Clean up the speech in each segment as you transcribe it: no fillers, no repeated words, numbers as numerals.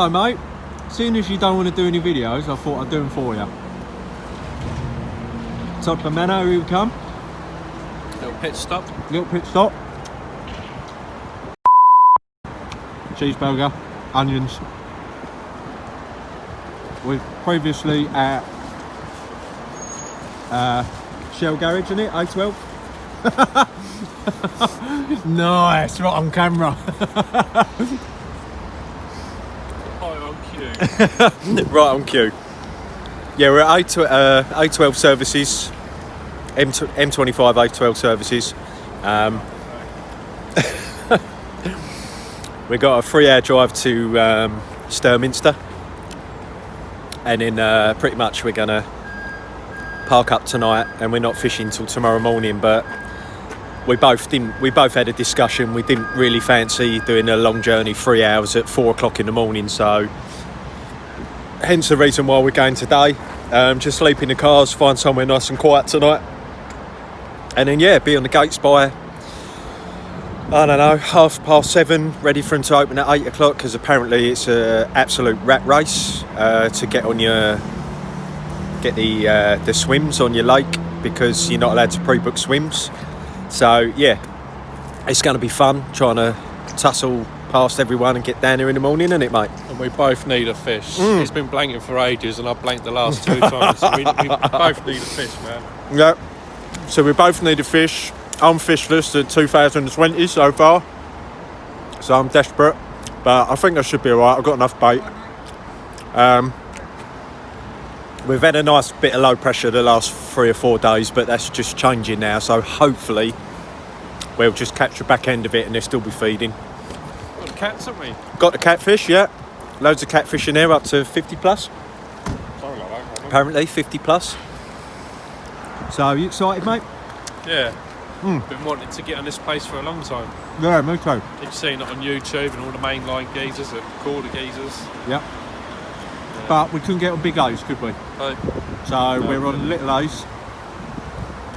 Hello mate, seeing as you don't want to do any videos, I thought I'd do them for you. Todber Manor, here we come. Little pit stop. Cheeseburger, onions. We're previously at Shell Garage, isn't it? A12. Nice, right on camera. Right on cue. Yeah, we're at A12 services, M25 A12 services. We got a 3-hour drive to Sturminster, and then pretty much we're gonna park up tonight, and we're not fishing till tomorrow morning. But we both had a discussion. We didn't really fancy doing a long journey, 3 hours at 4 o'clock in the morning. So hence the reason why we're going today. Just sleep in the cars, find somewhere nice and quiet tonight, and then yeah, be on the gates by, I don't know, 7:30, ready for them to open at 8 o'clock, because apparently it's an absolute rat race to get the swims on your lake, because you're not allowed to pre-book swims. So yeah, it's going to be fun trying to tussle past everyone and get down here in the morning, isn't it, mate? And we both need a fish. It's been blanking for ages, and I've blanked the last 2 times. So we both need a fish, man. Yeah, so we both need a fish. I'm fishless at 2020 so far, so I'm desperate, but I think I should be alright. I've got enough bait. We've had a nice bit of low pressure the last 3 or 4 days, but that's just changing now, so hopefully we'll just catch the back end of it and they'll still be feeding. Got the cats, haven't we? Got the catfish, yeah. Loads of catfish in there, up to 50 plus. Something like that. Apparently 50 plus. So, you excited, mate? Yeah. Been wanting to get on this place for a long time. Yeah, me too. Keep seeing it on YouTube and all the mainline geezers and quarter geezers. Yeah. But we couldn't get on big A's, could we? No. So we're on little A's.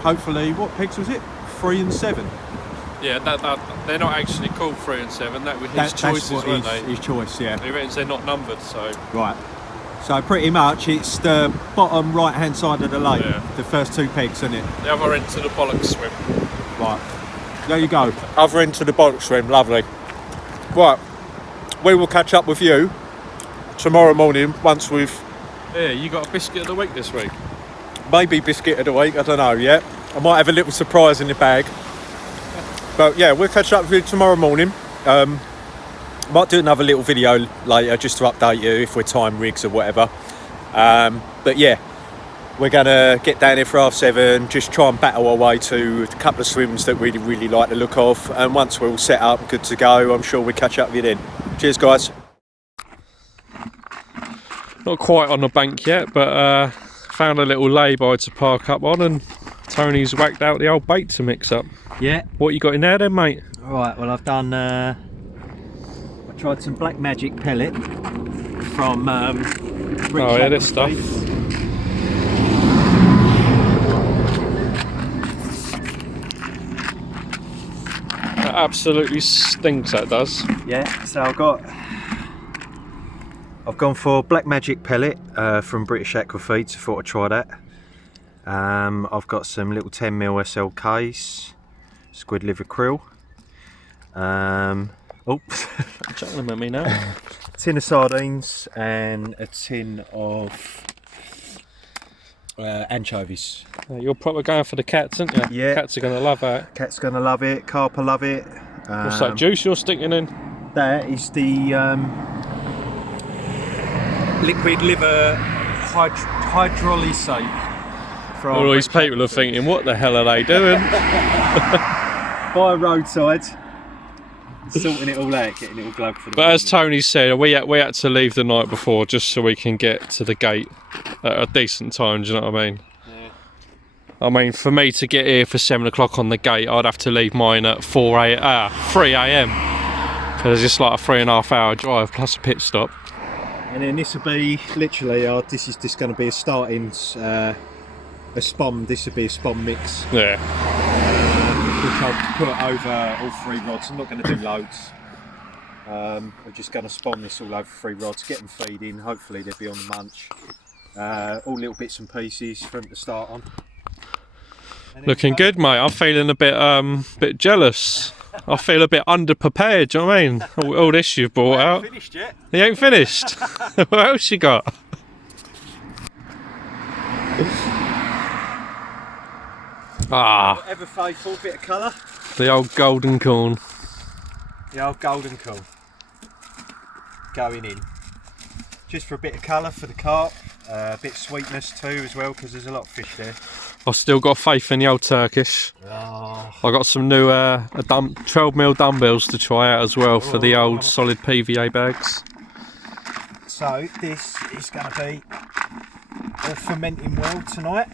Hopefully, what pigs was it? 3 and 7. Yeah, they're not actually called 3 and 7. That were his choices, weren't they? His choice, yeah. He reckons they're not numbered, so. Right. So pretty much it's the bottom right hand side of the lake, Yeah. the first 2 pegs, isn't it? The other end to the bollocks swim. Right. There you go. Other end to the bollocks swim, lovely. Right. We will catch up with you tomorrow morning once we've Yeah, you got a biscuit of the week this week. maybe biscuit of the week, I don't know yet. I might have a little surprise in the bag. But yeah, we'll catch up with you tomorrow morning. Might do another little video later just to update you if we're time rigs or whatever. But yeah, we're gonna get down here for 7:30, just try and battle our way to a couple of swims that we really like the look of, and once we're all set up and good to go, I'm sure we'll catch up with you then. Cheers guys. Not quite on the bank yet, but found a little lay-by to park up on, and Tony's whacked out the old bait to mix up. Yeah. What you got in there then, mate? Right, well I've done, I tried some Black Magic pellet from Oh yeah, this stuff. That absolutely stinks, that does. Yeah, so I've gone for Black Magic pellet from British Aqua Feeds. I thought I'd try that. I've got some little 10mm SLKs, squid liver krill. Chucking them at me now. A tin of sardines and a tin of anchovies. You're probably going for the cats, aren't you? Yeah. Cats are going to love that. Cat's gonna love it, carp will love it. What's that juice you're sticking in? That is the liquid liver hydrolysate. From All these people are thinking, what the hell are they doing? by roadside, sorting it all out, getting it all glugged for the But as Tony said, we had to leave the night before just so we can get to the gate at a decent time, do you know what I mean? Yeah. I mean, for me to get here for 7 o'clock on the gate, I'd have to leave mine at 3 a.m. Because it's just like a 3.5 hour drive plus a pit stop. And then this will be literally, this is just going to be a starting, a spom, this will be a spom mix. Yeah. Which I'll put over all 3 rods. I'm not going to do loads. We're just going to spawn this all over 3 rods, get them feeding, hopefully they'll be on the munch. All little bits and pieces for them to start on. Looking good, mate. I'm feeling a bit jealous. I feel a bit underprepared, do you know what I mean? All this you've brought out. Finished yet? You ain't finished? What else you got? Ah, Ever faithful bit of colour. the old golden corn. The old golden corn. Going in. Just for a bit of colour for the carp. A bit of sweetness too as well, because there's a lot of fish there. I've still got faith in the old Turkish. Oh. I got some new 12mm dumbbells to try out as well for the old solid PVA bags. So this is going to be all fermenting well tonight.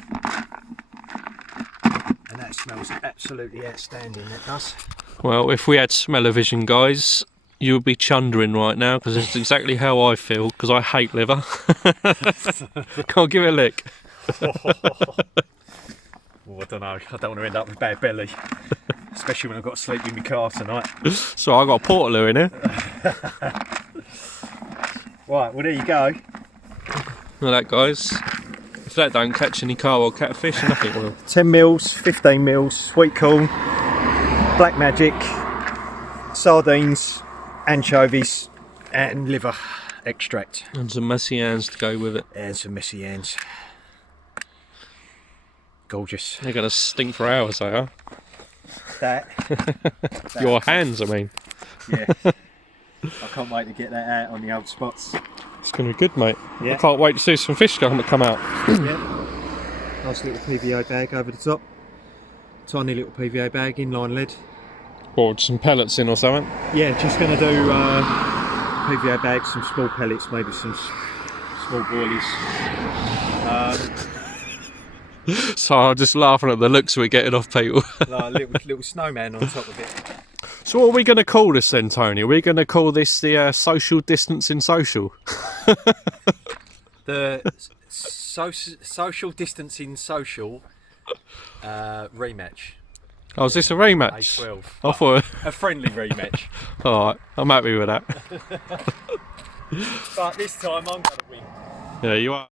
And that smells absolutely outstanding, that does. Well, if we had smell-o-vision, guys, you would be chundering right now, because it's exactly how I feel, because I hate liver. Can't give it a lick. Oh, I don't know, I don't want to end up with bad belly. Especially when I've got to sleep in my car tonight. So I got a portaloo in here. Right, well there you go. Look at that, guys. If that don't catch any carp or catfish, nothing will. 10 mils, 15 mils, sweet corn, black magic, sardines, anchovies and liver extract. And some messy hands to go with it. And some messy hands. Gorgeous. They're going to stink for hours, they are. That. Your hands, I mean. Yeah. I can't wait to get that out on the old spots. It's going to be good, mate. Yeah. I can't wait to see some fish come out. Yeah. Nice little PVA bag over the top. Tiny little PVA bag, inline lead. Or some pellets in or something. Yeah, just going to do PVA bags, some small pellets, maybe some small boilies. So I'm just laughing at the looks we're getting off people. Like a little snowman on top of it. So what are we going to call this then, Tony? Are we going to call this the social distancing social? The social distancing social rematch. Oh, is this a rematch? A12. I thought... A friendly rematch. Alright, I'm happy with that. But this time I'm going to win. Yeah, you are.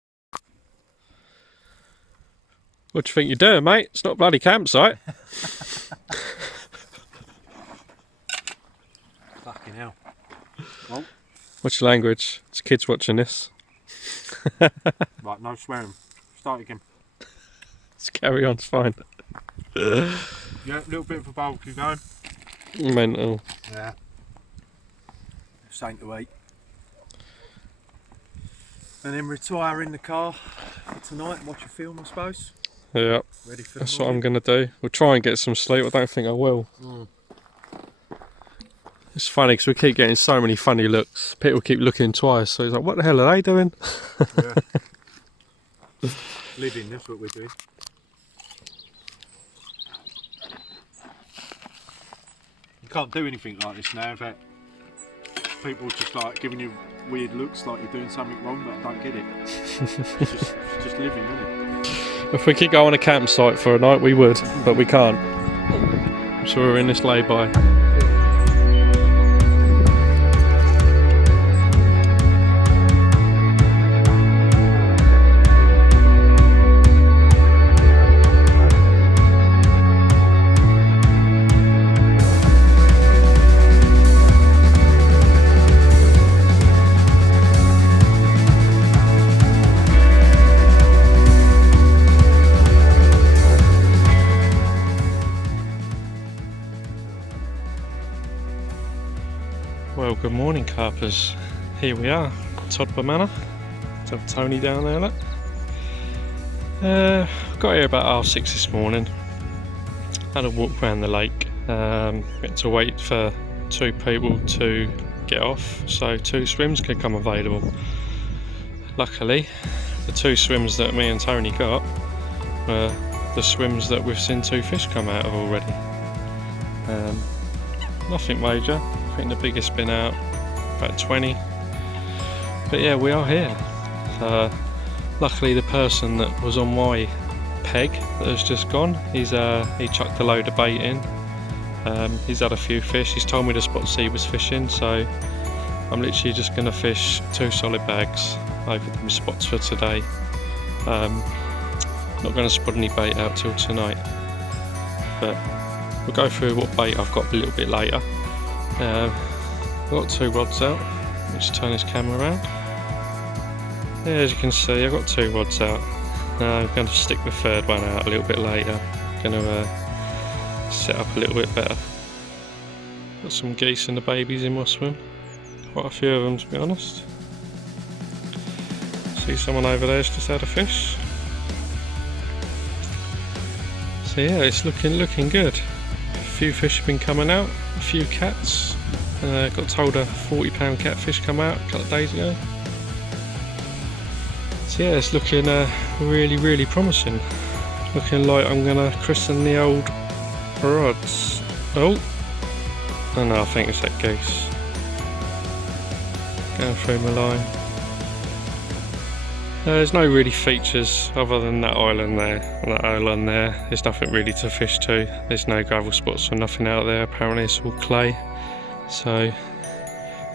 What do you think you're doing, mate? It's not a bloody campsite. Fucking hell. Oh. What's your language? It's kids watching this. Right, no swearing. Start again. Let's carry on, it's fine. Yeah, a little bit of a bowl, keep going. Mental. Yeah. Something to eat. And then retire in the car for tonight and watch a film, I suppose. Yeah, Ready for that's what I'm going to do. We'll try and get some sleep. I don't think I will. It's funny because we keep getting so many funny looks. People keep looking twice, so it's like, what the hell are they doing? Yeah. Living, that's what we're doing. You can't do anything like this now without people just like giving you weird looks like you're doing something wrong, but I don't get it. It's just living, isn't it? If we could go on a campsite for a night, we would, but we can't. So we're in this lay-by. Well, good morning, carpers. Here we are, Todber Manor. Let's have Tony down there, look. Got here about 6:30 this morning. Had a walk around the lake. Had to wait for 2 people to get off, so 2 swims could come available. Luckily, the 2 swims that me and Tony got were the swims that we've seen 2 fish come out of already. Nothing major. I think the biggest been out about 20. But yeah, we are here. Luckily the person that was on my peg that has just gone, he chucked a load of bait in. He's had a few fish. He's told me the spots he was fishing, so I'm literally just going to fish 2 solid bags over them spots for today. Not going to spread any bait out till tonight, but we'll go through what bait I've got a little bit later. I've got 2 rods out. Let's turn this camera around. Yeah, as you can see, I've got 2 rods out. I'm going to stick the 3rd one out a little bit later. Going to set up a little bit better. Got some geese and the babies in my swim. Quite a few of them, to be honest. See someone over there's just had a fish. So yeah, it's looking good. A few fish have been coming out, a few cats. Got told a £40 catfish come out a couple of days ago. So yeah, it's looking really promising. Looking like I'm gonna christen the old rods. Oh no, I think it's that goose. Going through my line. There's no really features other than that island there and that island there. There's nothing really to fish to. There's no gravel spots or nothing out there. Apparently it's all clay, so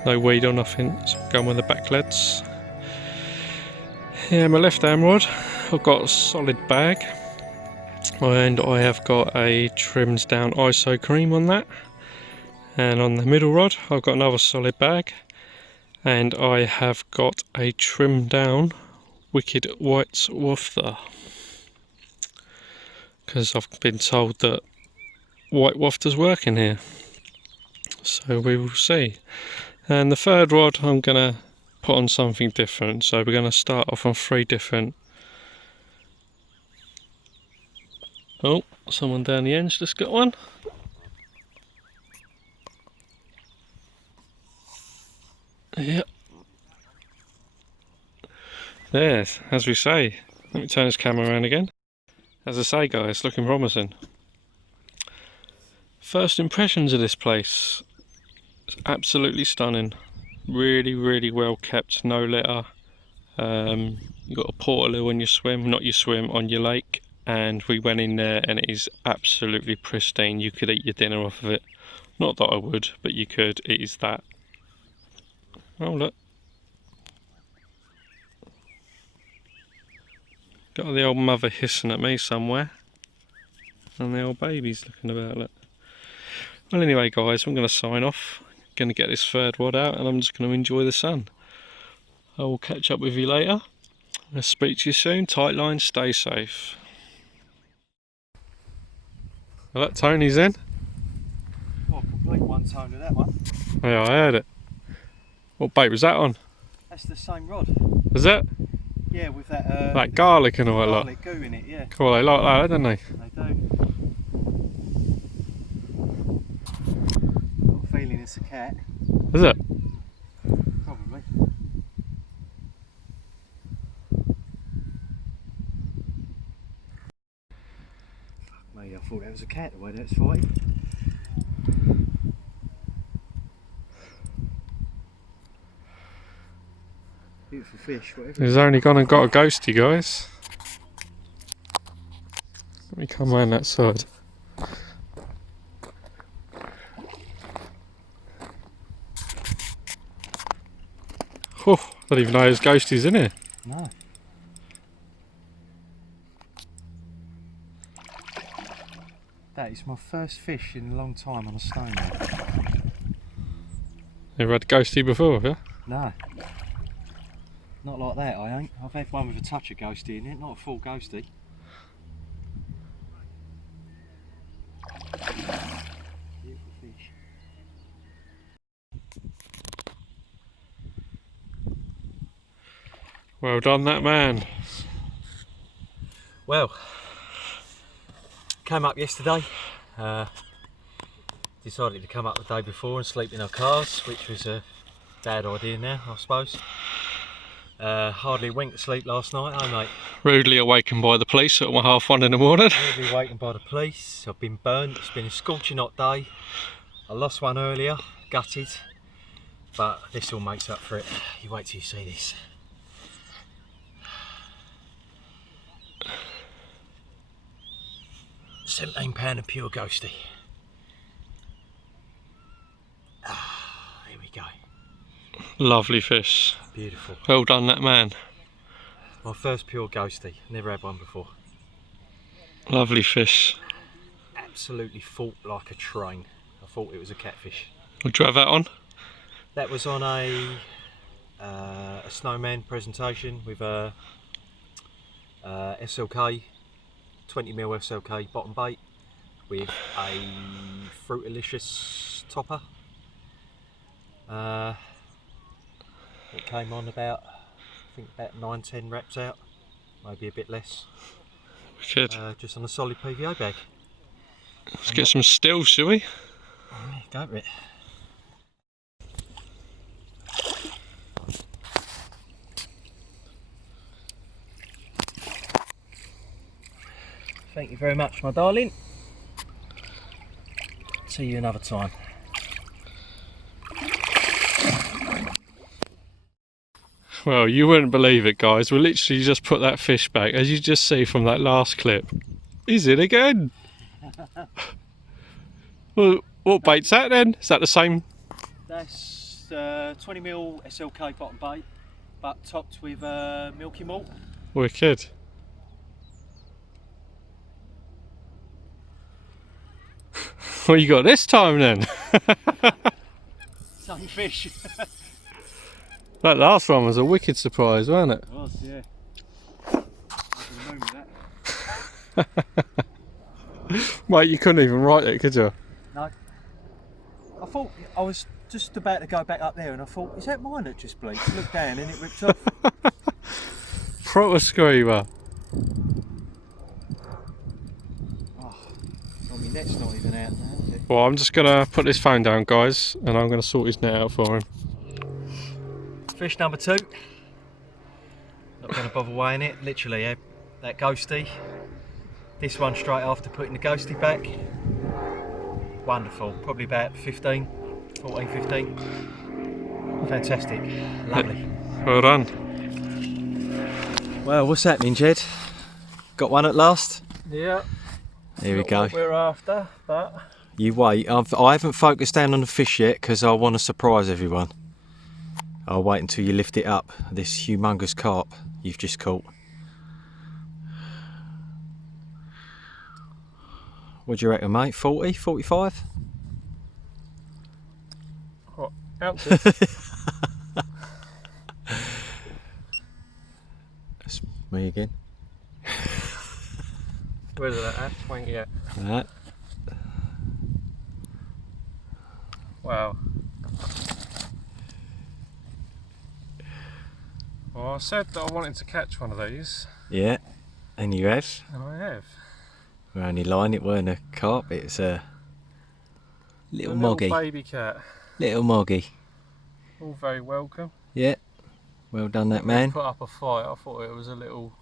no weed or nothing. So I'm going with the back leads. Yeah, my left hand rod, I've got a solid bag, and I have got a trimmed down ISO cream on that. And on the middle rod, I've got another solid bag, and I have got a trimmed down Wicked White Wafter, because I've been told that white wafters work in here, so we will see. And the 3rd rod I'm gonna put on something different, so we're gonna start off on 3 different. Oh, someone down the end's just got one. Yep. There, as we say. Let me turn this camera around again. As I say, guys, looking promising. First impressions of this place. It's absolutely stunning. Really well kept, no litter. You've got a portaloo on your swim, not your swim, on your lake. And we went in there and it is absolutely pristine. You could eat your dinner off of it. Not that I would, but you could. It is that. Oh, look. Got the old mother hissing at me somewhere, and the old baby's looking about. Look. Well, anyway, guys, I'm going to sign off. Going to get this 3rd rod out, and I'm just going to enjoy the sun. I will catch up with you later. I'll speak to you soon. Tight line, stay safe. Well, that Tony's in. Oh, complete one tone of that one. Yeah, I heard it. What bait was that on? That's the same rod. Was it? Yeah, with that Like garlic and all that lot. garlic goo in it, yeah. Cool, they like that, don't they? They do. Got a feeling it's a cat. Is it? Probably. Maybe I thought that was a cat the way that's fighting. Beautiful fish, whatever. He's only gone and got a ghosty, guys. Let me come around that side. Oh, I don't even know there's ghosties in here. No. That is my first fish in a long time on a stone. Never had a ghosty before, have you? No. Not like that, I ain't. I've had one with a touch of ghosty in it, not a full ghosty. Beautiful fish. Well done, that man. Well, came up yesterday. Decided to come up the day before and sleep in our cars, which was a bad idea now, I suppose. Hardly a wink of sleep last night, mate? Rudely awakened by the police at 1:30 in the morning. Rudely awakened by the police. I've been burnt. It's been a scorching hot day. I lost one earlier, gutted, but this all makes up for it. You wait till you see this. £17 a pure ghosty. Lovely fish. Beautiful. Well done, that man. My first pure ghosty. Never had one before. Lovely fish. Absolutely fought like a train. I thought it was a catfish. Would you have that on? That was on a snowman presentation with a SLK, 20mm SLK bottom bait with a Fruitalicious topper. It came on about, I think about 9-10 wraps out, maybe a bit less. Good. Just on a solid PVO bag. Let's get some stills, shall we? Go for it. Thank you very much, my darling. See you another time. Well, you wouldn't believe it, guys. We literally just put that fish back, as you just see from that last clip. Is it again? Well, what bait's that then? Is that the same? That's 20mm SLK bottom bait, but topped with milky malt. Wicked. What you got this time then? Same fish. That last one was a wicked surprise, wasn't it? It was, yeah. I can remember that. Mate, you couldn't even write it, could you? No. I thought, I was just about to go back up there and I thought, is that mine that just bleached? Looked down and it ripped off. Proper screamer. Oh, well, my net's not even out now, is it? Well, I'm just going to put this phone down, guys, and I'm going to sort his net out for him. Fish number 2. Not going to bother weighing it, literally, that ghosty. This one straight after putting the ghosty back. Wonderful, probably about 14, 15. Fantastic, lovely. Well done. Well, what's happening, Jed? Got one at last? Yeah. Here we go. What we're after, but You wait, I haven't focused down on the fish yet because I want to surprise everyone. I'll wait until you lift it up, this humongous carp you've just caught. What do you reckon, mate? 40, 45? what, ounces? That's me again. Where's that at? 20 at. Right. Wow. Well, I said that I wanted to catch one of these, Yeah, and you have. and I have. We're only lying, it weren't a carp, it's a little A moggy. little baby cat. Little moggy. All very welcome. Yeah, well done that man. Put up a fight. I thought it was a little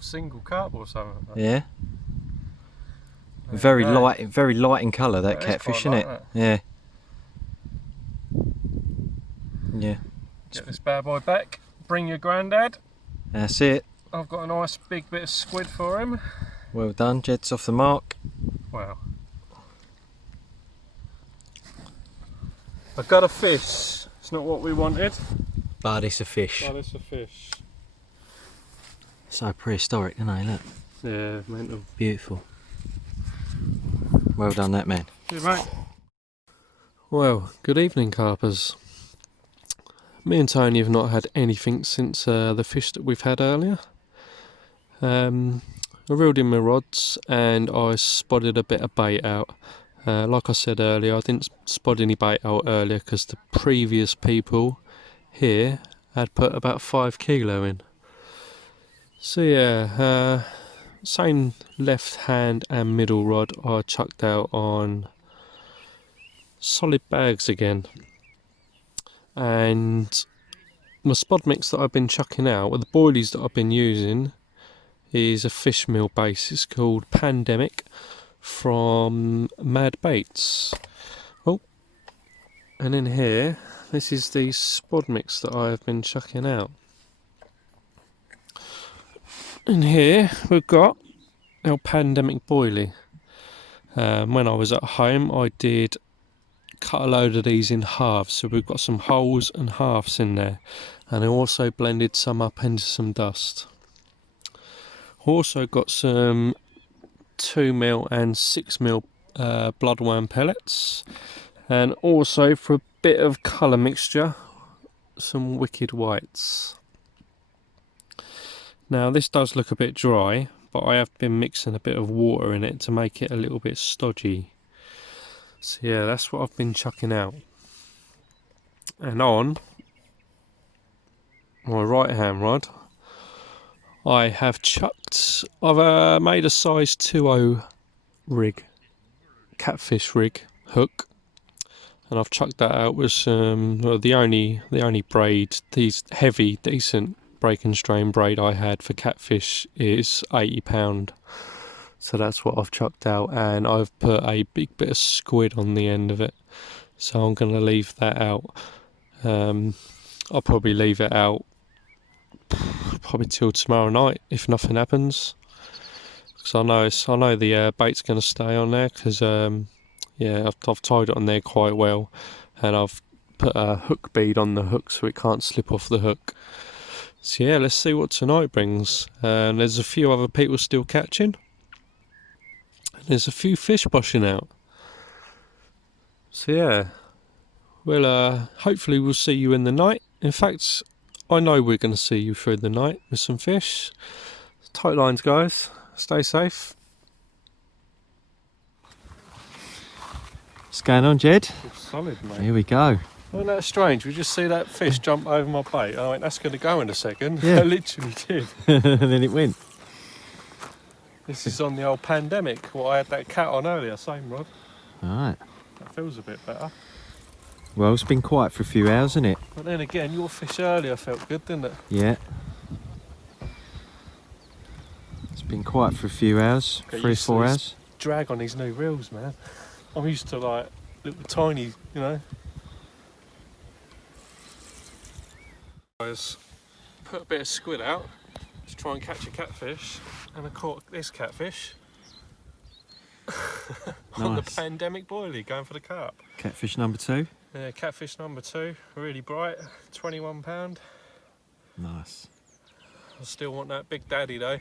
single carp or something. Yeah. There Very you go. light in colour, that That is catfish, quite isn't it? light, Yeah. Yeah, Get this bad boy back. Bring your granddad. that's it. I've got a nice big bit of squid for him. Well done, Jed's off the mark. Wow. I got a fish. It's not what we wanted, But it's a fish. but it's a fish. So prehistoric, isn't it? Look, Yeah, mental. beautiful. Well done that man. Good, mate. Well, good evening, carpers. Me and Tony have not had anything since the fish that we've had earlier. I reeled in my rods and I spotted a bit of bait out. Like I said earlier, I didn't spot any bait out earlier because the previous people here had put about 5 kilo in. So yeah, same left hand and middle rod I chucked out on solid bags again. And my spod mix that I've been chucking out, with the boilies that I've been using, is a fish meal base. It's called Pandemic from Mad Baits. Oh, and in here, this is the spod mix that I've been chucking out. In here, we've got our Pandemic boilie. When I was at home, I did cut a load of these in halves, so we've got some wholes and halves in there, and I also blended some up into some dust. Also got some 2mm and 6mm bloodworm pellets, and also for a bit of colour mixture, some wicked whites. Now this does look a bit dry, but I have been mixing a bit of water in it to make it a little bit stodgy. So yeah, that's what I've been chucking out. And on my right hand rod, I have chucked, I've made a size 2.0 rig, catfish rig hook, and I've chucked that out with some, well, the only braid, these heavy, decent break and strain braid I had for catfish is £80. So that's what I've chucked out, and I've put a big bit of squid on the end of it. So I'm going to leave that out. I'll probably leave it out probably till tomorrow night if nothing happens. Because I know the bait's going to stay on there, because yeah, I've tied it on there quite well, and I've put a hook bead on the hook so it can't slip off the hook. So yeah, let's see what tonight brings. There's a few other people still catching. There's a few fish pushing out. So yeah, well, hopefully we'll see you in the night. In fact, I know we're going to see you through the night with some fish. Tight lines, guys. Stay safe. What's going on, Jed? It's solid, mate. Here we go. Wasn't that strange? We just see that fish jump over my bait. I went, that's going to go in a second. Yeah. I literally did. And then it went. This is on the old pandemic. What I had that cat on earlier, same rod. Alright. That feels a bit better. Well, it's been quiet for a few hours, hasn't it? But then again, your fish earlier felt good, didn't it? Yeah. It's been quiet for a few hours, Get 3 or used to 4 this hours. Drag on these new reels, man. I'm used to like little tiny, you know. Guys, put a bit of squid out to try and catch a catfish, and I caught this catfish on the Nice. pandemic boilie, going for the carp. Catfish number 2. Yeah, catfish number 2, really bright, £21. Nice. I still want that big daddy though.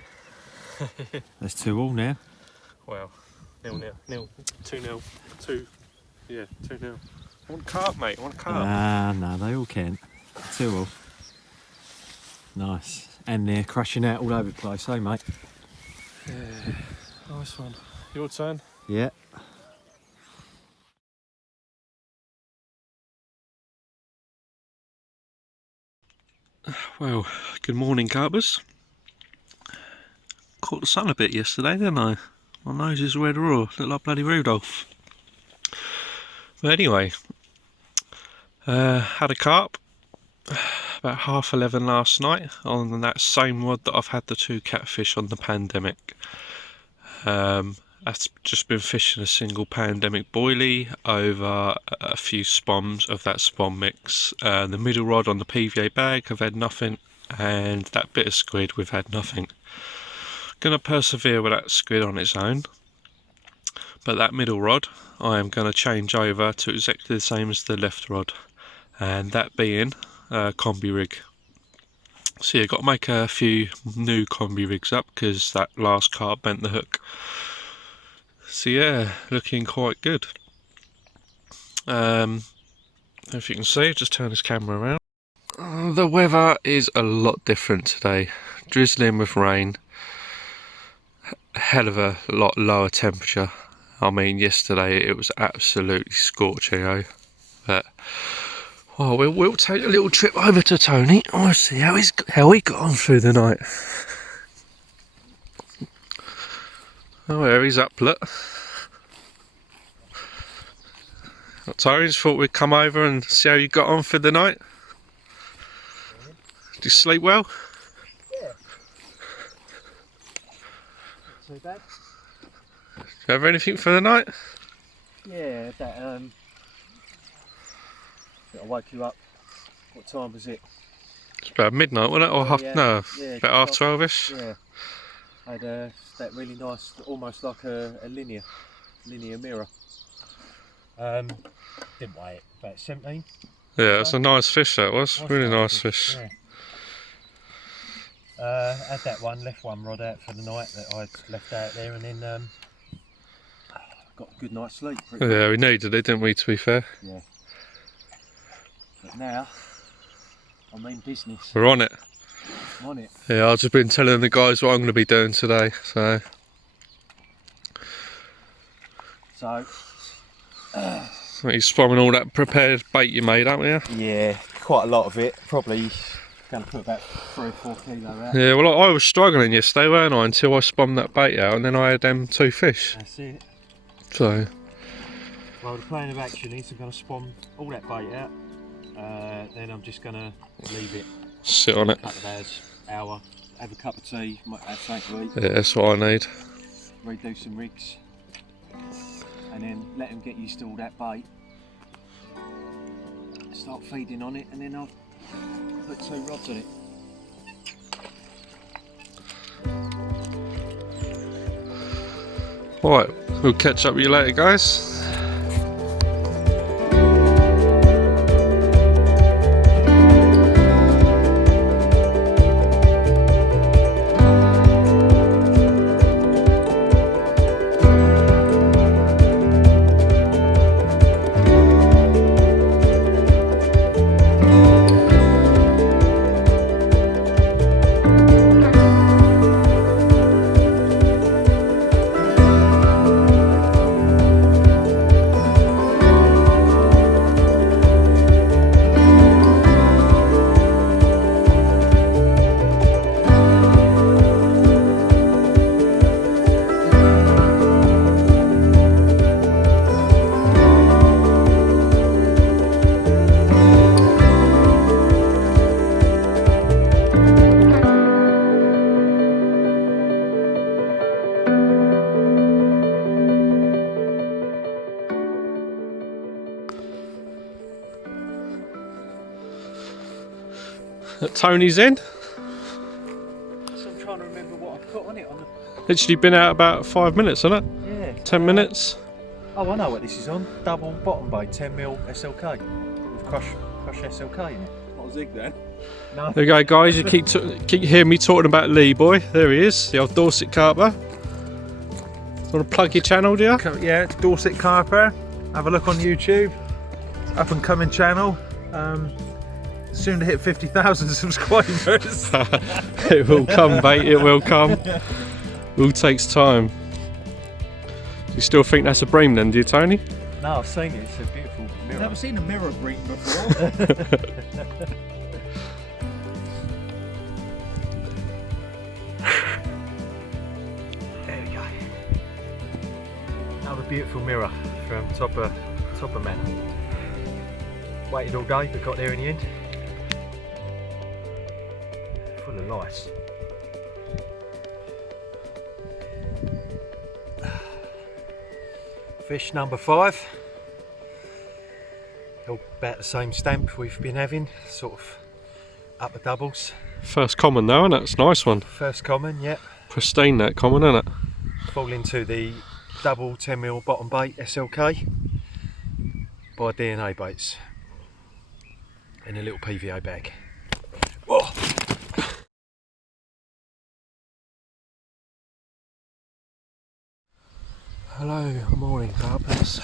There's 2 all now. Well, 0-0, 2-0, 2, yeah, 2-0. I want carp, mate, I want carp. Ah, no, they all can. 2 all. Nice. And they're crashing out all over the place, eh, mate? Yeah, nice one. Your turn. Yeah. Well, good morning, carpers. Caught the sun a bit yesterday, didn't I? My nose is red raw, look like bloody Rudolph. But anyway, had a carp about 11:30 last night on that same rod that I've had the 2 catfish on the pandemic. I've just been fishing a single pandemic boilie over a few spoms of that spom mix. The middle rod on the PVA bag have had nothing, and that bit of squid we've had nothing. Gonna persevere with that squid on its own, but that middle rod I am going to change over to exactly the same as the left rod, and that being a combi rig. So yeah, got to make a few new combi rigs up because that last carp bent the hook. So yeah, looking quite good. If you can see, just turn this camera around. The weather is a lot different today. Drizzling with rain. A hell of a lot lower temperature. I mean, yesterday it was absolutely scorching, oh. But well, we'll take a little trip over to Tony. I'll see how he got on through the night. Oh, there he's up, look. Tony, just thought we'd come over and see how you got on for the night. Did you sleep well? Yeah. Not too bad. Did you have anything for the night? Yeah, that I woke you up. What time was it? It's about midnight, wasn't it? Or half? Yeah, No, yeah, about half 12ish. Yeah. I had that really nice, almost like a linear mirror. Didn't weigh it, about 17. Yeah, it's a nice fish that was. Was Really a nice fish. Yeah. Had that one, left one rod out for the night that I'd left out there, and then got a good night's sleep. Yeah, we needed it, didn't we, to be fair? Yeah. But now, I'm in business. We're on it. I'm on it. Yeah, I've just been telling the guys what I'm going to be doing today, so... So... You're spamming all that prepared bait you made, haven't you? Yeah, quite a lot of it. Probably going to put about 3 or 4 kilo out. Yeah, well, I was struggling yesterday, weren't I, until I spun that bait out, and then I had them 2 fish. That's it. So... Well, the plan of action is I'm going to spawn all that bait out. Then I'm just going to leave it. Sit on it. A couple of hours, hour, have a cup of tea, might have something to eat. Yeah, that's what I need. Redo some rigs. And then let them get used to all that bait. Start feeding on it, and then I'll put 2 rods on it. Alright, we'll catch up with you later, guys. Tony's in. So I'm trying to remember what I put on it. Literally been out about 5 minutes, hasn't it? Yeah. 10 minutes. Oh, I know what this is on. Double bottom bait, 10mm SLK with crush SLK in it. Not a zig then. No. There you go, guys. You keep hearing me talking about Lee boy. There he is, the old Dorset carper. Want to plug your channel, do you? Yeah, it's Dorset Carper. Have a look on YouTube. Up and coming channel. Soon to hit 50,000 subscribers. It will come, mate. It will come. It all takes time. You still think that's a bream then, do you, Tony? No, I've seen it. It's a beautiful mirror. I've never seen a mirror bream before. There we go. Another beautiful mirror from Todber Manor. Waited all day, but got there in the end. Full of lice. Fish number 5. All about the same stamp we've been having, sort of upper doubles. First common though, isn't it? It's a nice one. First common, yep. Pristine that common, isn't it? Fall into the double 10mm bottom bait SLK by DNA baits in a little PVA bag. Whoa. Hello, morning carpers.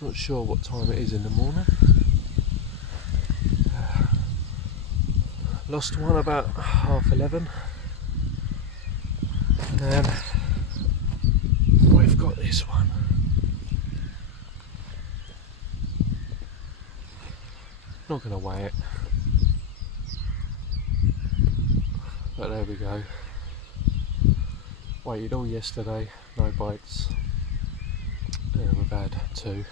Not sure what time it is in the morning. Lost one about 11:30. And we've got this one. Not going to weigh it. But there we go. Waited all yesterday, no bites. We've had 2.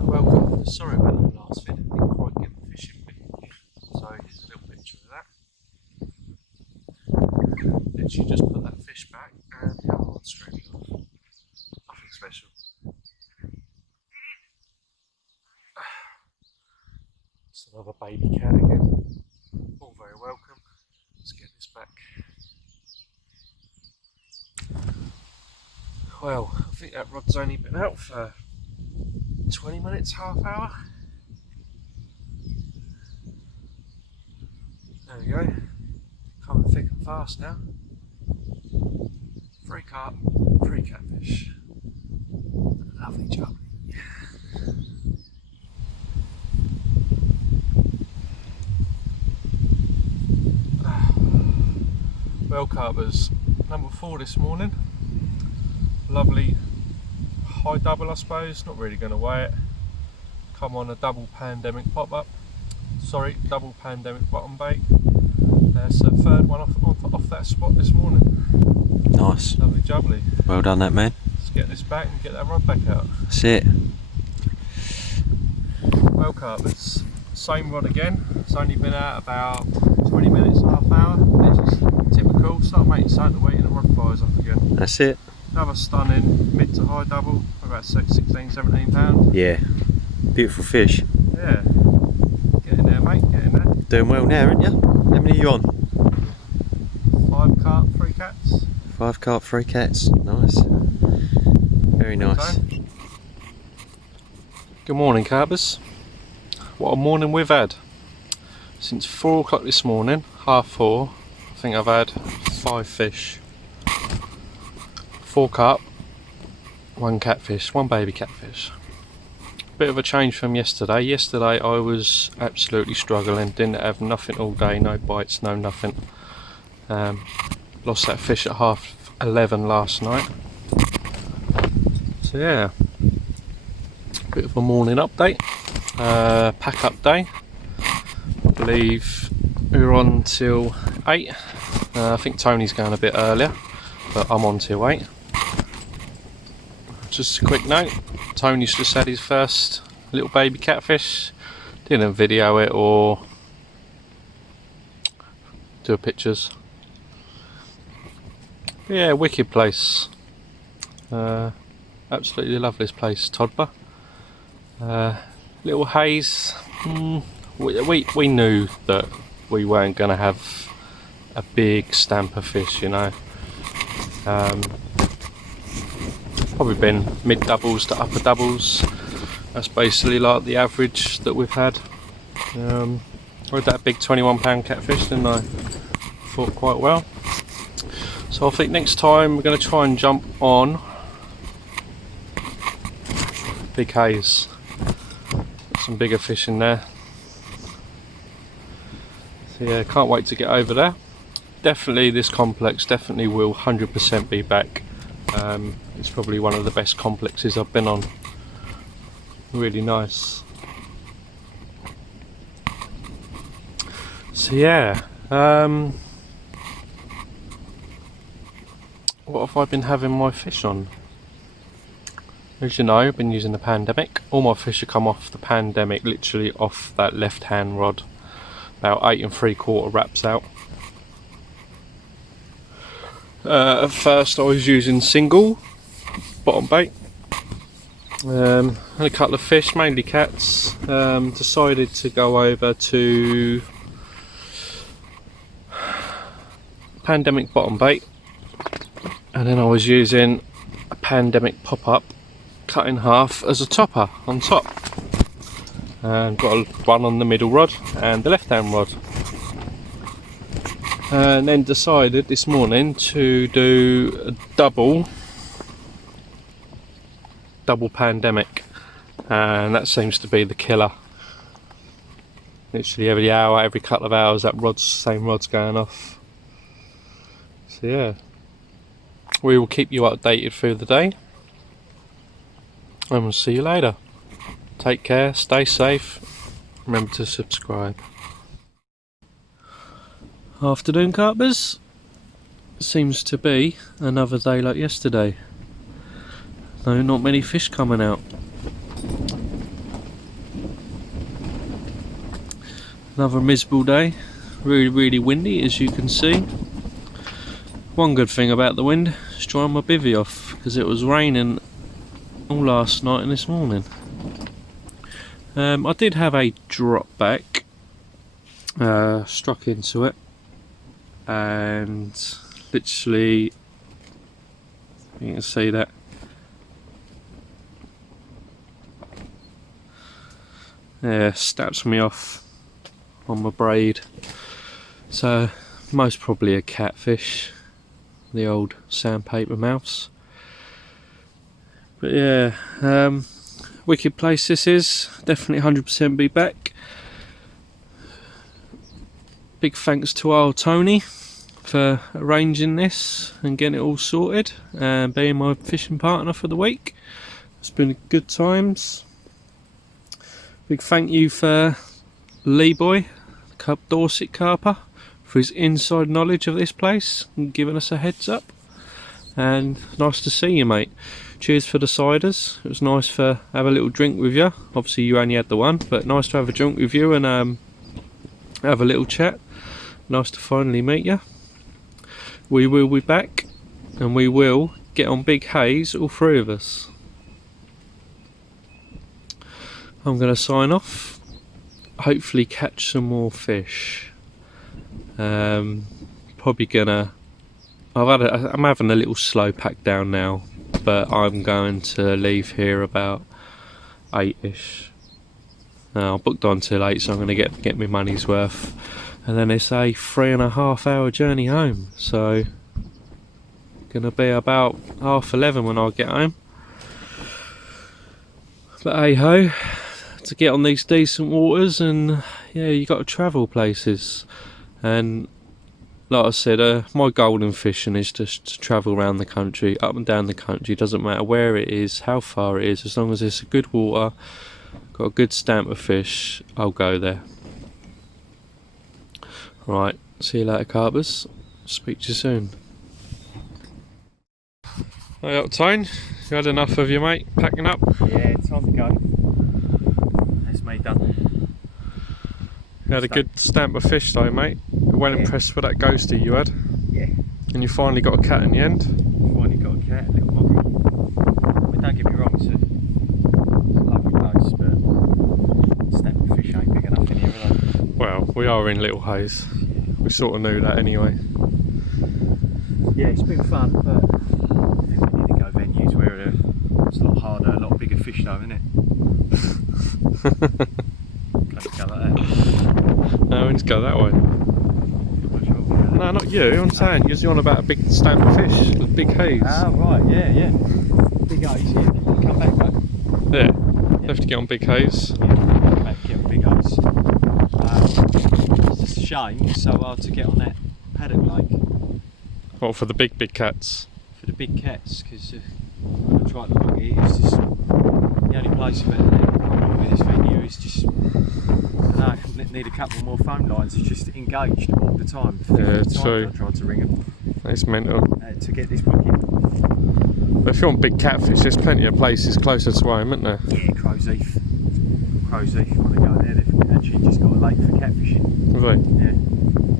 Welcome. Sorry about the last vid. Didn't quite get the fishing bit. So here's a little picture of that. Literally just put that fish back and the other one's scraping off. Nothing special. It's another baby cat again. All very welcome. Let's get this back. Well, I think that rod's only been out for 20 minutes, half hour. There we go. Coming thick and fast now. 3 carp, 3 catfish. Lovely job. Well, carpers, number 4 this morning. Lovely high double, I suppose. Not really going to weigh it. Come on a double pandemic pop up. Sorry, double pandemic bottom bait. So 3rd one off that spot this morning. Nice. Lovely jubbly. Well done, that man. Let's get this back and get that rod back out. That's it. Well, carpers, same rod again. It's only been out about 20 minutes, half hour. It's just typical. Start making something to wait and the rod flies off again. That's it. Another stunning mid to high double, about 16, 17 pound. Yeah. Beautiful fish. Yeah. Get in there, mate. Get in there. Doing well now, aren't you? How many are you on? 5 carp, 3 cats. 5 carp, 3 cats. Nice. Very nice. Good morning, carpers. What a morning we've had. Since 4 o'clock this morning, half 4, I think I've had 5 fish. 4 carp, 1 catfish, 1 baby catfish. Bit of a change from yesterday. Yesterday I was absolutely struggling, didn't have nothing all day, no bites, no nothing. Lost that fish at 11:30 last night. So yeah, bit of a morning update. Pack up day. I believe we were on till 8. I think Tony's going a bit earlier, but I'm on till 8. Just a quick note, Tony's just had his first little baby catfish. Didn't video it or do pictures. Yeah, wicked place. Absolutely love this place, Todber. Little haze. We knew that we weren't going to have a big stamp of fish, you know. Probably been mid doubles to upper doubles. That's basically like the average that we've had. I had that big 21 pound catfish, didn't I? Thought quite well. So I think next time we're going to try and jump on big haze. Some bigger fish in there. So yeah, can't wait to get over there. Definitely this complex definitely will 100% be back. It's probably one of the best complexes I've been on. Really nice. So yeah, what have I been having my fish on? As you know, I've been using the pandemic. All my fish have come off the pandemic, literally off that left hand rod. About 8 3/4 wraps out. At first I was using single bottom bait. Had a couple of fish, mainly cats. Decided to go over to pandemic bottom bait, and then I was using a pandemic pop-up cut in half as a topper on top, and got a one on the middle rod and the left hand rod. And then decided this morning to do a double pandemic, and that seems to be the killer. Literally every hour, every couple of hours, that same rod's going off. So yeah, we will keep you updated through the day, and we'll see you later. Take care, stay safe, remember to subscribe. Afternoon, carpers. Seems to be another day like yesterday. No, not many fish coming out. Another miserable day. Really windy, as you can see. One good thing about the wind is drying my bivvy off, because it was raining all last night and this morning. I did have a drop back. Struck into it, and literally you can see that Snaps me off on my braid. So most probably a catfish, the old sandpaper mouths. But yeah, wicked place this is. Definitely 100% be back. Big thanks to our Tony for arranging this and getting it all sorted and being my fishing partner for the week. It's been good times. Big thank you for Lee Boy, the Dorset Carper, for his inside knowledge of this place and giving us a heads up. And nice to see you, mate. Cheers for the ciders. It was nice to have a little drink with you. Obviously you only had the one, but nice to have a drink with you and have a little chat. Nice to finally meet you. We will be back and we will get on big haze, all three of us. I'm going to sign off. Hopefully catch some more fish. Probably gonna. I'm having a little slow pack down now, but I'm going to leave here about 8ish. I booked on till 8, so I'm going to get my money's worth. And then it's a 3.5 hour journey home, so gonna be about 11:30 when I get home. But hey ho, to get on these decent waters, and yeah, you got to travel places. And like I said, my goal in fishing is just to travel around the country, up and down the country. Doesn't matter where it is, how far it is, as long as it's a good water, got a good stamp of fish, I'll go there. Right, see you later, Carpers. Speak to you soon. Hey up, Tone. You had enough of you, mate? Packing up? Yeah, time to go. That's me done. You had a good stamp of fish though, mate. Well impressed with that ghostie you had. Yeah. And you finally got a cat in the end. Finally got a cat, a little moggy. I mean, don't get me wrong, it's a lovely place, but stamp of fish ain't big enough in here, are they? Well, we are in Little Hayes. We sort of knew that anyway. Yeah, it's been fun, but I think we need to go venues where it's a lot harder, a lot bigger fish though, isn't it? Can't go like that. No, we need to go that way. No, not you. I'm saying you're on about a big stamp of fish, a big haze. Ah, right, yeah. Big haze, yeah. Come back, mate. Yeah, have to get on big haze. Yeah, come back, get on big haze. It's just a shame it's so hard to get on that paddock lake. What, for the big cats? For the big cats, because when I tried to book it, it's just the only place I've ever had a problem with this venue is just, I don't know, need a couple more phone lines. It's just engaged all the time. Yeah, true. I tried to ring them It's mental. to get this booking. But if you want big catfish, there's plenty of places closer to home, isn't there? Yeah, Crow's Heath. Crow's Heath, you want to go there, they've actually just got a lake for catfishing. Have they? Yeah.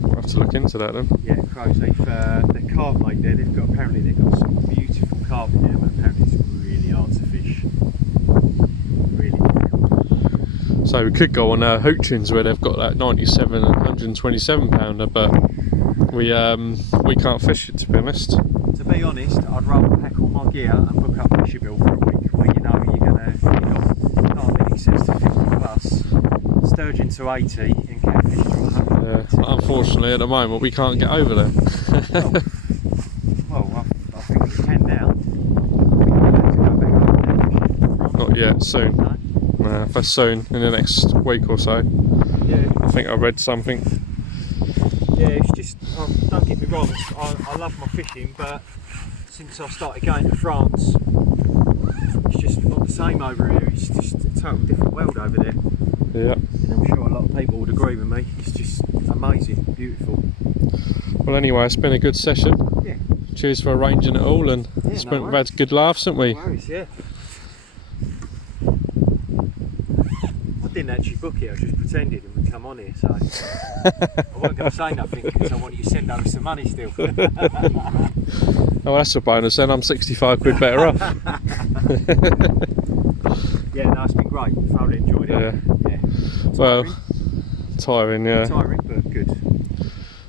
We'll have to look into that then. Yeah, Crow's Heath, the carp lake there, apparently they've got some beautiful carp in there, but apparently it's really hard to fish. Really difficult. So we could go on Hoochins where they've got that 97 and 127 pounder, but we can't fish it, to be honest. To be honest, I'd rather pack all my gear and book up Fisher Bill for a week where you know you're going to carp in excess to 50 plus, sturgeon to 80 and catfish to 100. Yeah, unfortunately at the moment we can't get over there. Well, I think we can now. I think we're going to go back over there fishing. Not yet, soon. No? Nah, that's soon, in the next week or so. Yeah. I think I read something. Yeah, it's just, don't get me wrong, I love my fishing, but since I started going to France, it's just not the same over here. It's just a total different world over there. Yeah. And I'm sure a lot of people would agree with me. It's just amazing, beautiful. Well, anyway, it's been a good session. Yeah. Cheers for arranging it all, and No we've had good laughs, haven't we? No worries, yeah. I didn't actually book it, I just pretended it would come on here, so I wasn't going to say nothing because I want you to send over some money still. Oh, well, that's a bonus then. I'm 65 quid better off. Yeah, no, it's been great. Thoroughly enjoyed it. Yeah. Yeah. Well, tiring, yeah. Tiring, but good.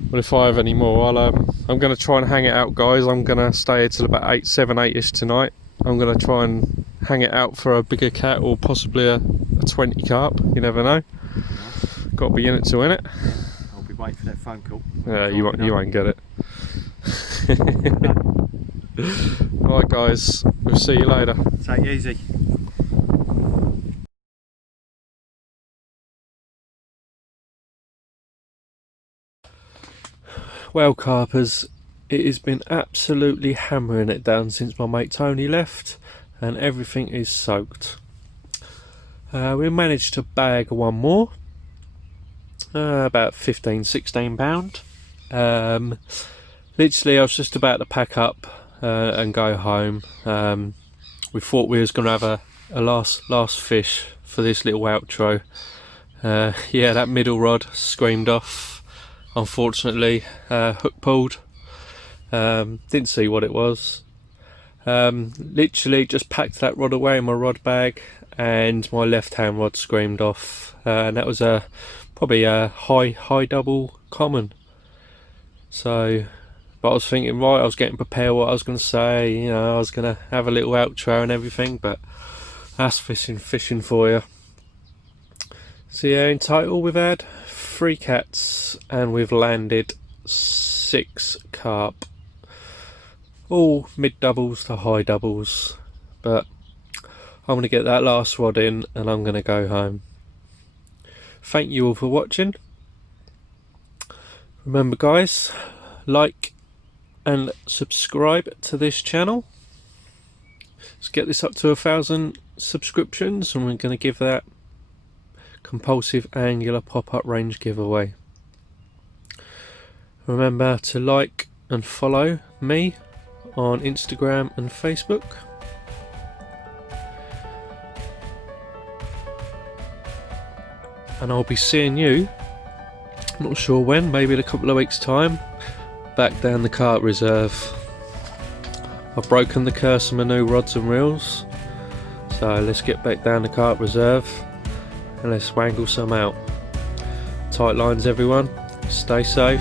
Well, if I have any more, I'm going to try and hang it out, guys. I'm going to stay here till about 7, 8ish tonight. I'm going to try and hang it out for a bigger cat or possibly a a 20 carp, you never know. Got to be in it to win it. I'll be waiting for that phone call. You won't get it. Right guys, we'll see you later. Take it easy. Well carpers, it has been absolutely hammering it down since my mate Tony left, and everything is soaked. We managed to bag one more, about 15-16 pound. Literally I was just about to pack up and go home. We thought we was going to have a last fish for this little outro. Yeah, that middle rod screamed off. Unfortunately, hook pulled. Didn't see what it was. Literally just packed that rod away in my rod bag, and my left hand rod screamed off. And that was probably a high double common. So, but I was thinking, right, I was getting prepared what I was going to say. You know, I was going to have a little outro and everything, but that's fishing for you. So yeah, in total we've had 3 cats and we've landed 6 carp, all mid doubles to high doubles, but I'm going to get that last rod in and I'm going to go home. Thank you all for watching. Remember guys, like and subscribe to this channel. Let's get this up to 1,000 subscriptions and we're going to give that compulsive angular pop-up range giveaway. Remember to like and follow me on Instagram and Facebook. And I'll be seeing you, I'm not sure when, maybe in a couple of weeks time, back down the carp reserve. I've broken the curse of my new rods and reels, so let's get back down the carp reserve and let's wangle some out. Tight lines everyone, stay safe.